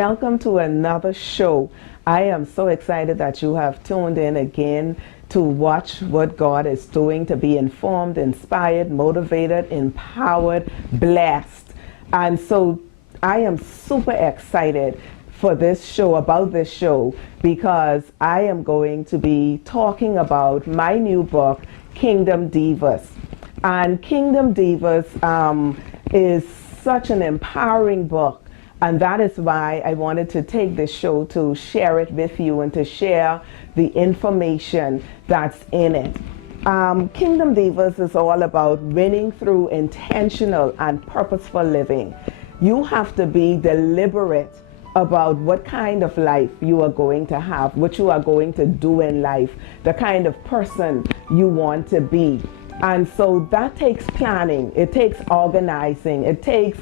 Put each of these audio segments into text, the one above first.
Welcome to another show. I am so excited that you have tuned in again to watch what God is doing, to be informed, inspired, motivated, empowered, blessed. And so I am super excited for this show, about this show, because I am going to be talking about my new book, Kingdom Divas. And Kingdom Divas is such an empowering book. And that is why I wanted to take this show to share it with you and to share the information that's in it. Kingdom Divas is all about winning through intentional and purposeful living. You have to be deliberate about what kind of life you are going to have, what you are going to do in life, the kind of person you want to be. And so that takes planning, it takes organizing, it takes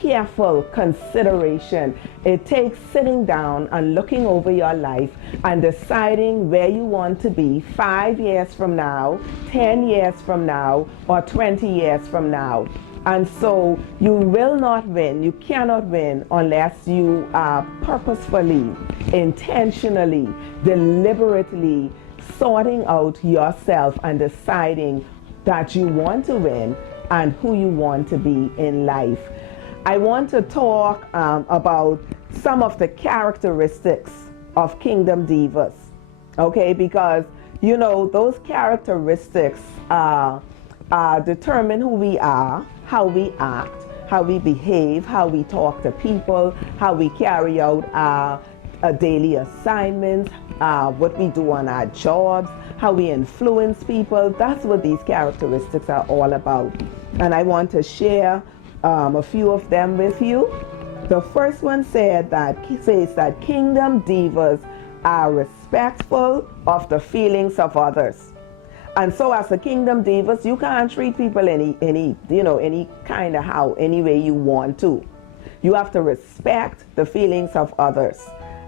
careful consideration. It takes sitting down and looking over your life and deciding where you want to be 5 years from now, 10 years from now, or 20 years from now. And so you will not win, you cannot win unless you are purposefully, intentionally, deliberately sorting out yourself and deciding that you want to win and who you want to be in life. I want to talk about some of the characteristics of Kingdom Divas, okay? Because, you know, those characteristics determine who we are, how we act, how we behave, how we talk to people, how we carry out our daily assignments, what we do on our jobs, how we influence people. That's what these characteristics are all about. And I want to share a few of them with you. The first one says that Kingdom Divas are respectful of the feelings of others. And so as a Kingdom Divas, you can't treat people any kind of how, any way you want to. You have to respect the feelings of others.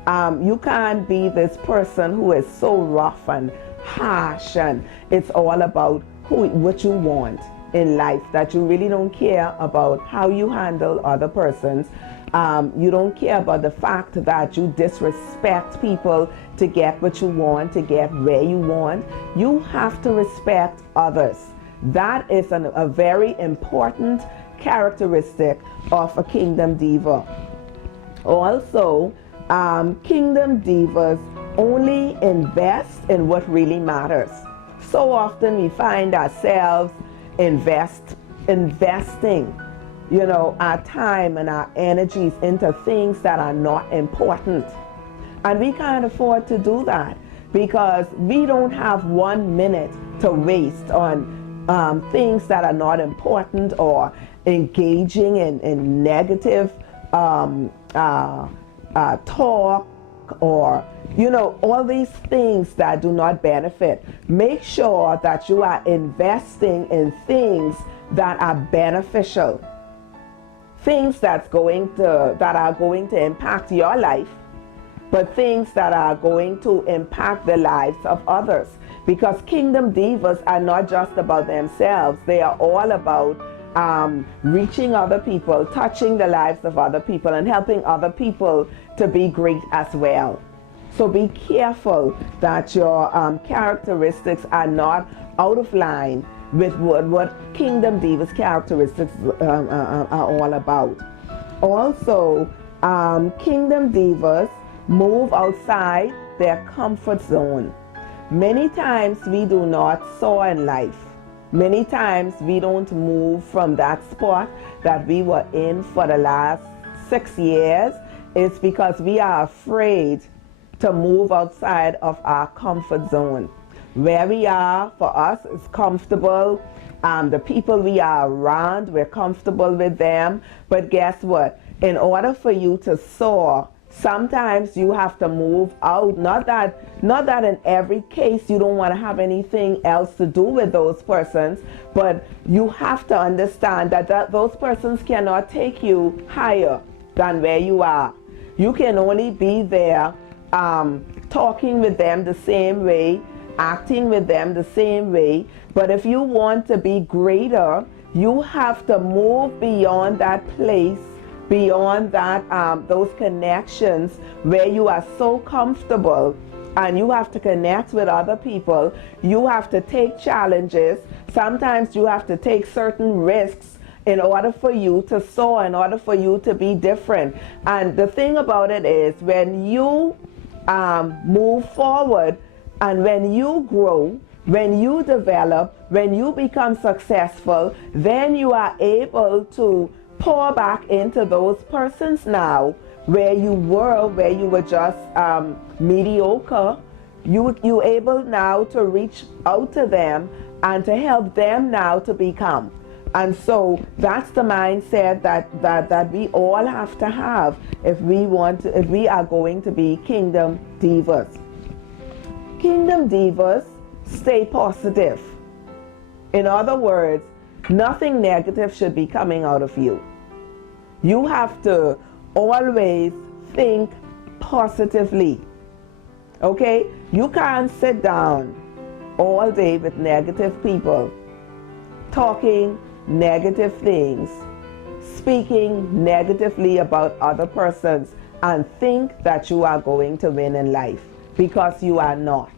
You can't be this person who is so rough and harsh, and it's all about what you want in life, that you really don't care about how you handle other persons. You don't care about the fact that you disrespect people to get what you want, to get where you want. You have to respect others. That is a very important characteristic of a Kingdom Diva. Also, Kingdom Divas only invest in what really matters. So often we find ourselves investing, you know, our time and our energies into things that are not important. And we can't afford to do that because we don't have 1 minute to waste on things that are not important or engaging in negative talk, or, you know, all these things that do not benefit. Make sure that you are investing in things that are beneficial, things that are going to impact your life, but things that are going to impact the lives of others. Because Kingdom Divas are not just about themselves, they are all about reaching other people, touching the lives of other people, and helping other people to be great as well. So be careful that your characteristics are not out of line with what Kingdom Divas characteristics are all about. Also, Kingdom Divas move outside their comfort zone. Many times we do not soar in life. Many times we don't move from that spot that we were in for the last 6 years. It's because we are afraid to move outside of our comfort zone. Where we are, for us, is comfortable. The people we are around, we're comfortable with them. But guess what? In order for you to soar, sometimes you have to move out. Not that in every case you don't want to have anything else to do with those persons, but you have to understand that those persons cannot take you higher than where you are. You can only be there talking with them the same way, acting with them the same way. But if you want to be greater, you have to move beyond that place beyond that, those connections where you are so comfortable and you have to connect with other people. You have to take challenges. Sometimes you have to take certain risks in order for you to soar, in order for you to be different. And the thing about it is, when you move forward and when you grow, when you develop, when you become successful, then you are able to pour back into those persons now where you were just mediocre. You able now to reach out to them and to help them now to become. And so that's the mindset that we all have to have if we are going to be kingdom divas. Kingdom divas stay positive. In other words, nothing negative should be coming out of you. You have to always think positively. Okay? You can't sit down all day with negative people, talking negative things, speaking negatively about other persons, and think that you are going to win in life, because you are not.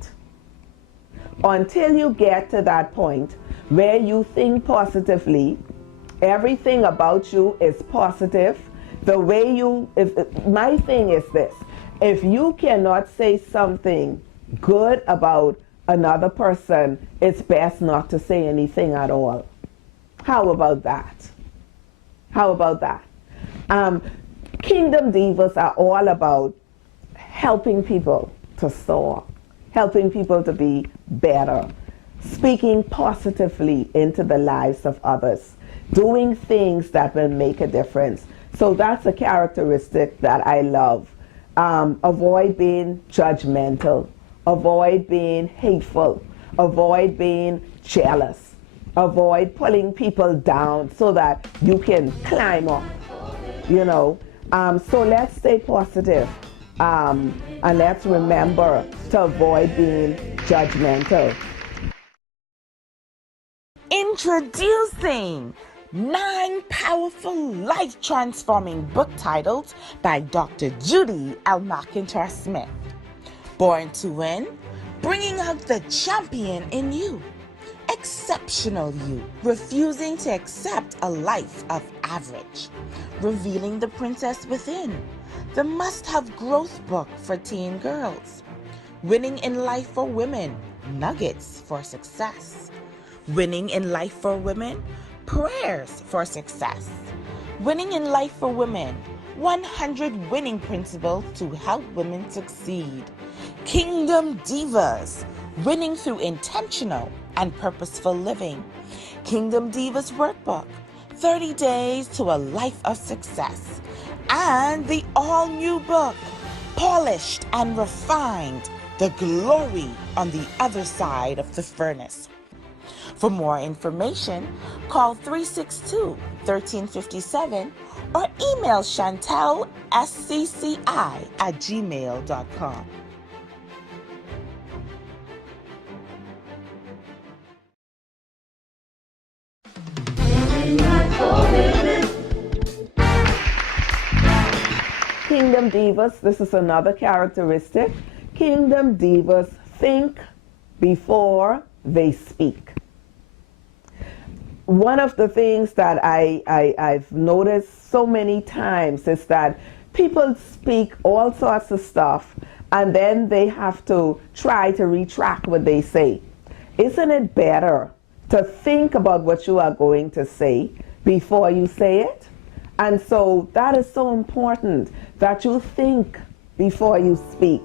Until you get to that point where you think positively, everything about you is positive. The way my thing is this: if you cannot say something good about another person, it's best not to say anything at all. How about that? How about that? Kingdom divas are all about helping people to soar, helping people to be better, speaking positively into the lives of others, doing things that will make a difference. So that's a characteristic that I love. Avoid being judgmental, avoid being hateful, avoid being jealous, avoid pulling people down so that you can climb up, you know. So let's stay positive, and let's remember to avoid being judgmental. Introducing 9 powerful life-transforming book titles by Dr. Judy McIntosh-Smith. Born to Win, bringing out the champion in you. Exceptional You, refusing to accept a life of average. Revealing the Princess Within, the must-have growth book for teen girls. Winning in Life for Women, nuggets for success. Winning in Life for Women, prayers for success. Winning in Life for Women, 100 winning principles to help women succeed. Kingdom Divas, winning through intentional and purposeful living. Kingdom Divas Workbook, 30 Days to a Life of Success. And the all-new book, Polished and Refined, The Glory on the Other Side of the Furnace. For more information, call 362-1357 or email chantelSCCI@gmail.com. Kingdom divas, this is another characteristic. Kingdom divas think before they speak. One of the things that I've noticed so many times is that people speak all sorts of stuff and then they have to try to retract what they say. Isn't it better to think about what you are going to say before you say it? And so that is so important, that you think before you speak,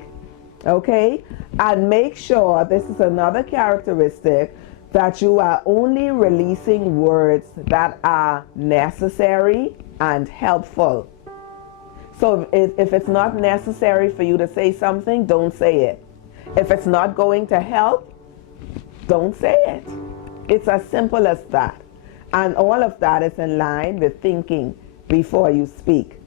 okay? And make sure, this is another characteristic, that you are only releasing words that are necessary and helpful. So if it's not necessary for you to say something, don't say it. If it's not going to help, don't say it. It's as simple as that. And all of that is in line with thinking before you speak.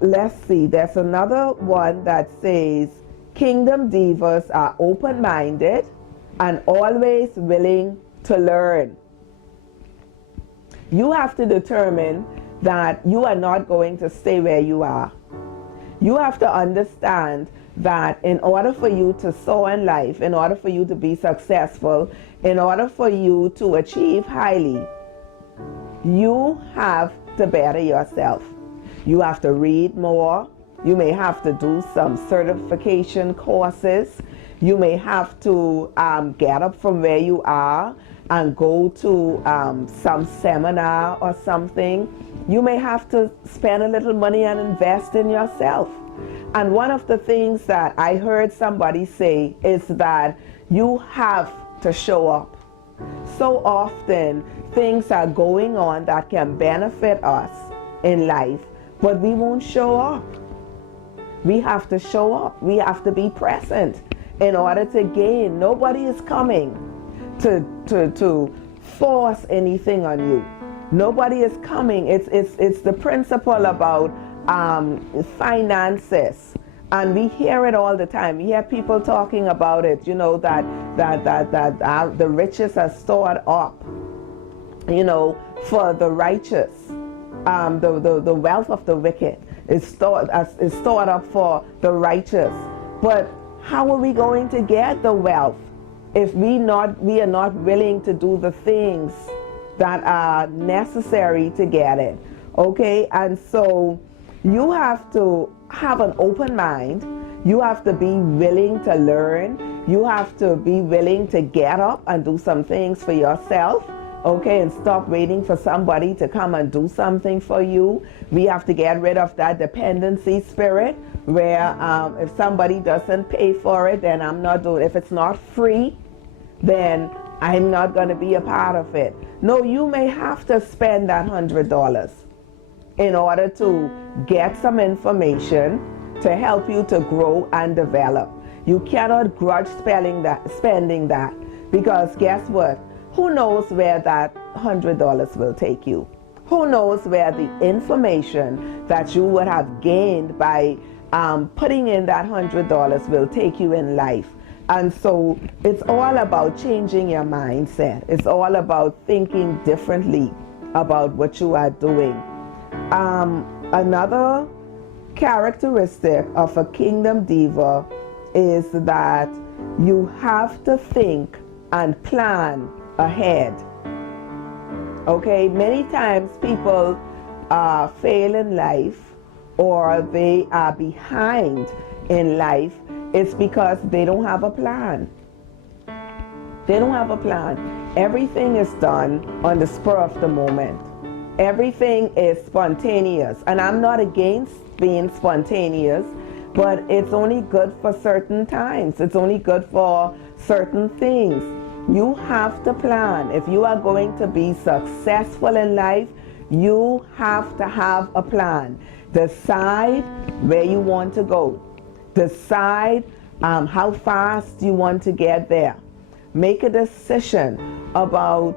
Let's see, there's another one that says, Kingdom divas are open-minded and always willing to learn. You have to determine that you are not going to stay where you are. You have to understand that in order for you to soar in life, in order for you to be successful, in order for you to achieve highly, you have to better yourself. You have to read more. You may have to do some certification courses. You may have to get up from where you are and go to some seminar or something. You may have to spend a little money and invest in yourself. And one of the things that I heard somebody say is that you have to show up. So often things are going on that can benefit us in life, but we won't show up. We have to show up. We have to be present in order to gain. Nobody is coming to force anything on you. Nobody is coming. It's the principle about finances, and we hear it all the time. We hear people talking about it, you know, that the riches are stored up, you know, for the righteous. The wealth of the wicked is stored up for the righteous. But how are we going to get the wealth if we are not willing to do the things that are necessary to get it? Okay, and so you have to have an open mind. You have to be willing to learn. You have to be willing to get up and do some things for yourself. Okay, and stop waiting for somebody to come and do something for you. We have to get rid of that dependency spirit where if somebody doesn't pay for it, then I'm not doing it. If it's not free, then I'm not going to be a part of it. No, you may have to spend that $100 in order to get some information to help you to grow and develop. You cannot grudge spending that, because guess what? Who knows where that $100 will take you? Who knows where the information that you would have gained by putting in that $100 will take you in life? And so it's all about changing your mindset. It's all about thinking differently about what you are doing. Another characteristic of a kingdom diva is that you have to think and plan ahead. Okay, many times people fail in life, or they are behind in life. It's because they don't have a plan. They don't have a plan. Everything is done on the spur of the moment. Everything is spontaneous, and I'm not against being spontaneous, but it's only good for certain times. It's only good for certain things. You have to plan. If you are going to be successful in life, you have to have a plan. Decide where you want to go. Decide how fast you want to get there. Make a decision about,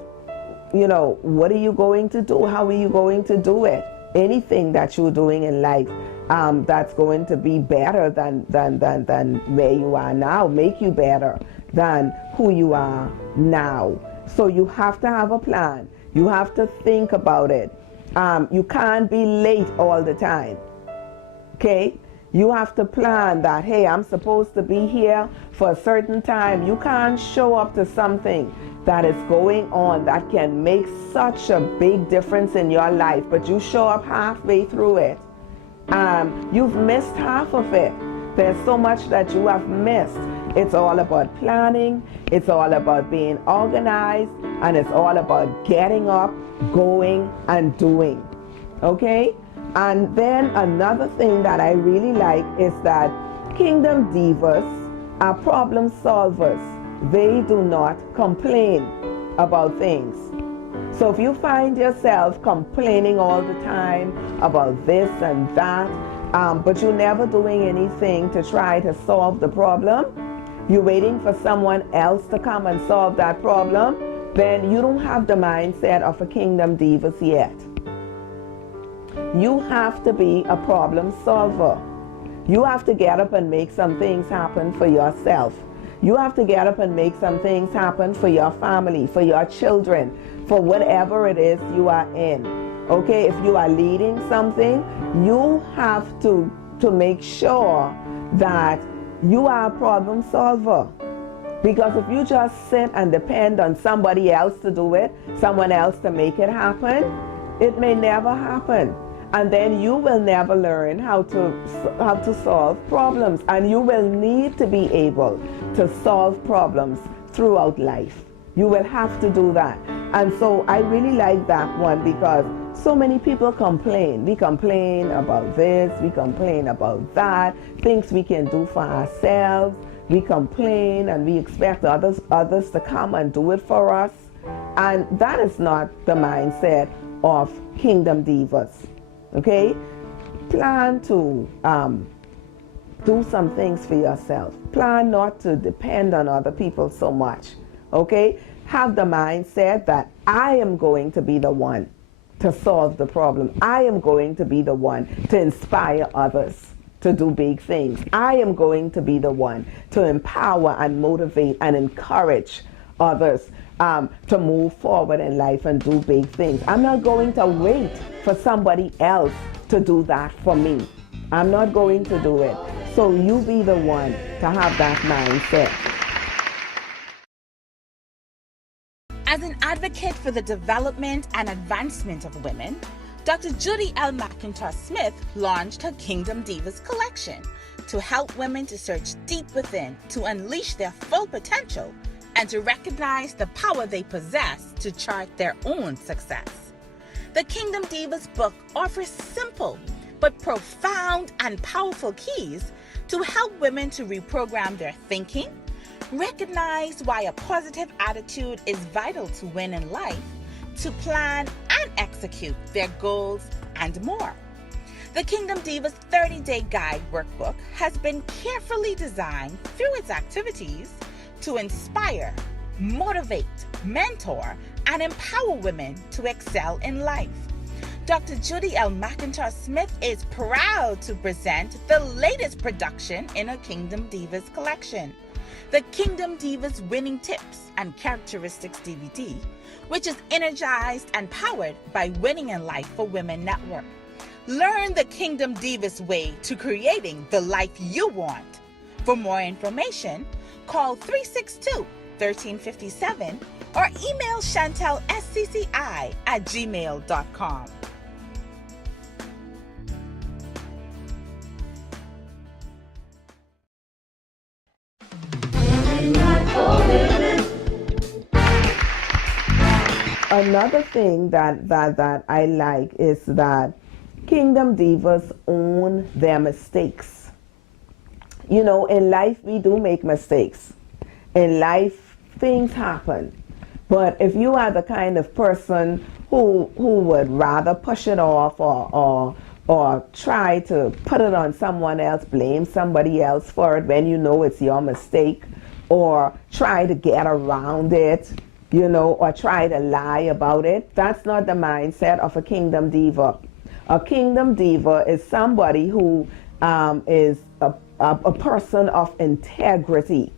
you know, what are you going to do? How are you going to do it? Anything that you're doing in life that's going to be better than where you are now, make you better than who you are now. So you have to have a plan. You have to think about it. You can't be late all the time. Okay? You have to plan that, hey, I'm supposed to be here for a certain time. You can't show up to something that is going on that can make such a big difference in your life, but you show up halfway through it. You've missed half of it. There's so much that you have missed. It's all about planning. It's all about being organized, and it's all about getting up, going, and doing. Okay? And then another thing that I really like is that kingdom divas are problem solvers. They do not complain about things. So if you find yourself complaining all the time about this and that, but you're never doing anything to try to solve the problem, you're waiting for someone else to come and solve that problem, then you don't have the mindset of a kingdom divas yet. You have to be a problem solver. You have to get up and make some things happen for yourself. You have to get up and make some things happen for your family, for your children, for whatever it is you are in. Okay, if you are leading something, you have to make sure that you are a problem solver. Because if you just sit and depend on somebody else to do it, someone else to make it happen, it may never happen. And then you will never learn how to solve problems. And you will need to be able to solve problems throughout life. You will have to do that. And so I really like that one because so many people complain. We complain about this, we complain about that, things we can do for ourselves. We complain and we expect others to come and do it for us. And that is not the mindset of Kingdom Divas. Okay? Plan to do some things for yourself. Plan not to depend on other people so much. Okay? Have the mindset that I am going to be the one to solve the problem. I am going to be the one to inspire others to do big things. I am going to be the one to empower and motivate and encourage others to move forward in life and do big things. I'm not going to wait for somebody else to do that for me. I'm not going to do it. So you be the one to have that mindset. As an advocate for the development and advancement of women, Dr. Judy McIntosh-Smith launched her Kingdom Divas collection to help women to search deep within to unleash their full potential and to recognize the power they possess to chart their own success. The Kingdom Divas book offers simple but profound and powerful keys to help women to reprogram their thinking, recognize why a positive attitude is vital to win in life, to plan and execute their goals, and more. The Kingdom Divas 30-Day Guide Workbook has been carefully designed through its activities to inspire, motivate, mentor, and empower women to excel in life. Dr. Judy McIntosh-Smith is proud to present the latest production in her Kingdom Divas collection, the Kingdom Divas Winning Tips and Characteristics DVD, which is energized and powered by Winning in Life for Women Network. Learn the Kingdom Divas way to creating the life you want. For more information, call 362-1357 or email chantelscci@gmail.com. Another thing that I like is that Kingdom Divas own their mistakes. You know, in life we do make mistakes. In life things happen. But if you are the kind of person who would rather push it off or try to put it on someone else, blame somebody else for it when you know it's your mistake, or try to get around it, you know, or try to lie about it, that's not the mindset of a Kingdom Diva. A Kingdom Diva is somebody who is a person of integrity.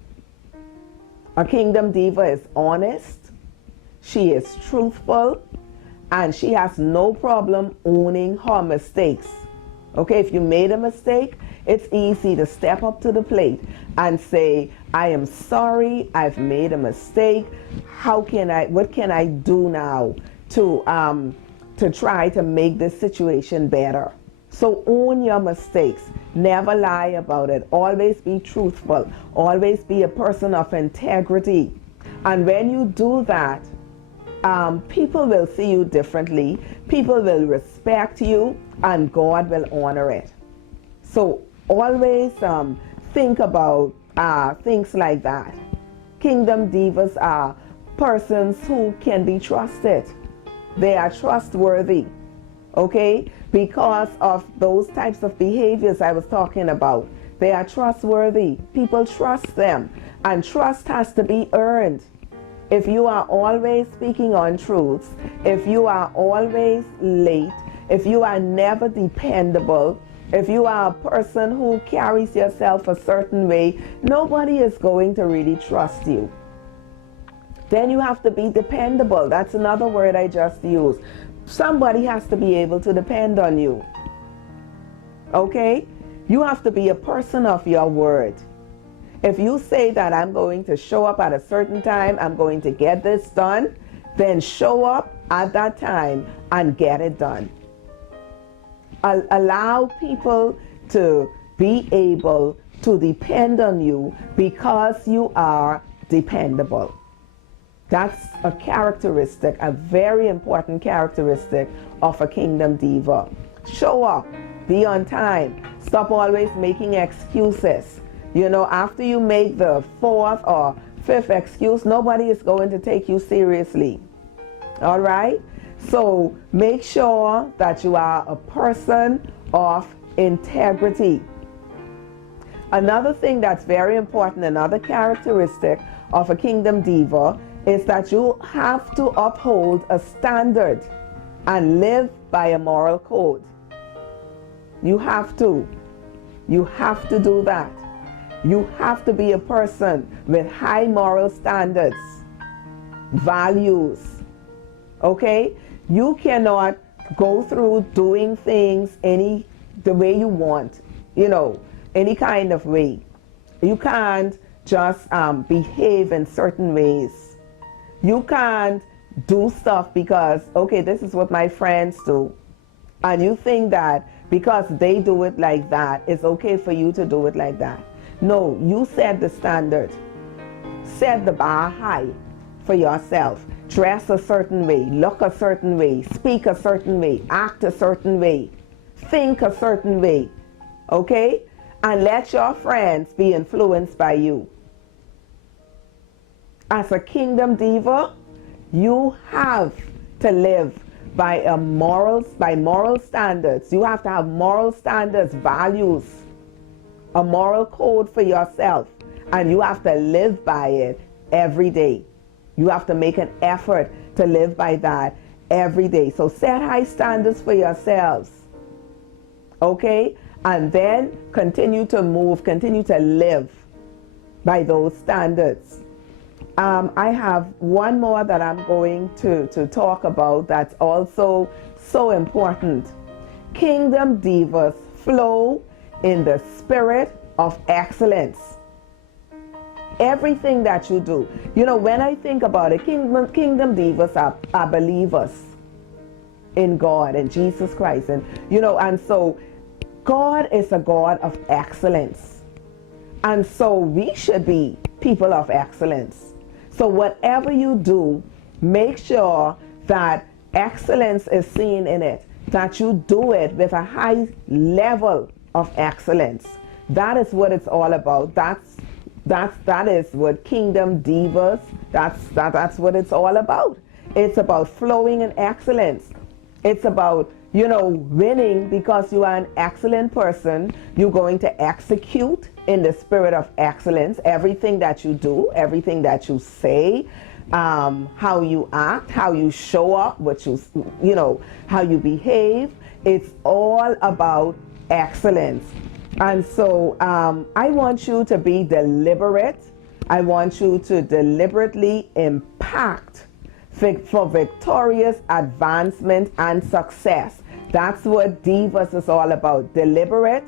A Kingdom Diva is honest, she is truthful, and she has no problem owning her mistakes. Okay, if you made a mistake, it's easy to step up to the plate and say, I am sorry, I've made a mistake. What can I do now to try to make this situation better? So own your mistakes. Never lie about it. Always be truthful. Always be a person of integrity. And when you do that, people will see you differently. People will respect you, and God will honor it. So always think about things like that. Kingdom Divas are persons who can be trusted. They are trustworthy, okay? Because of those types of behaviors I was talking about. They are trustworthy. People trust them, and trust has to be earned. If you are always speaking untruths, if you are always late, if you are never dependable, if you are a person who carries yourself a certain way, nobody is going to really trust you. Then you have to be dependable. That's another word I just used. somebody has to be able to depend on you. Okay? You have to be a person of your word. If you say that I'm going to show up at a certain time, I'm going to get this done, then show up at that time and get it done. Allow people to be able to depend on you because you are dependable. That's a characteristic, a very important characteristic of a kingdom diva. Show up, be on time, stop always making excuses. You know, after you make the fourth or fifth excuse, nobody is going to take you seriously. All right? So make sure that you are a person of integrity. Another thing that's very important, another characteristic of a kingdom diva, is that you have to uphold a standard and live by a moral code. You have to. You have to do that. You have to be a person with high moral standards, values. Okay? You cannot go through doing things the way you want, you know, any kind of way. You can't just behave in certain ways. You can't do stuff because, okay, this is what my friends do. And you think that because they do it like that, it's okay for you to do it like that. No, you set the standard. Set the bar high for yourself. Dress a certain way, look a certain way, speak a certain way, act a certain way, think a certain way. Okay? And let your friends be influenced by you. As a kingdom diva, you have to live by moral standards. You have to have moral standards, values, a moral code for yourself, and you have to live by it every day. You have to make an effort to live by that every day. So set high standards for yourselves. Okay? And then continue to move, continue to live by those standards. I have one more that I'm going to talk about that's also so important. Kingdom divas flow in the spirit of excellence. Everything that you do. You know, when I think about it, kingdom divas are believers in God and Jesus Christ. And, you know, and so God is a God of excellence. And so we should be people of excellence. So whatever you do, make sure that excellence is seen in it, that you do it with a high level of excellence. That is what it's all about. That is what kingdom divas, that's what it's all about. It's about flowing in excellence. It's about, you know, winning because you are an excellent person. You're going to execute in the spirit of excellence everything that you do, everything that you say, how you act, how you show up, you know, how you behave. It's all about excellence. And so I want you to be deliberate. I want you to deliberately impact for victorious advancement and success. That's what Divas is all about. Deliberate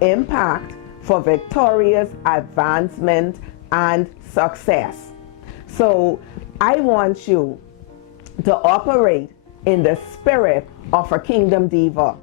impact for victorious advancement and success. So I want you to operate in the spirit of a kingdom diva.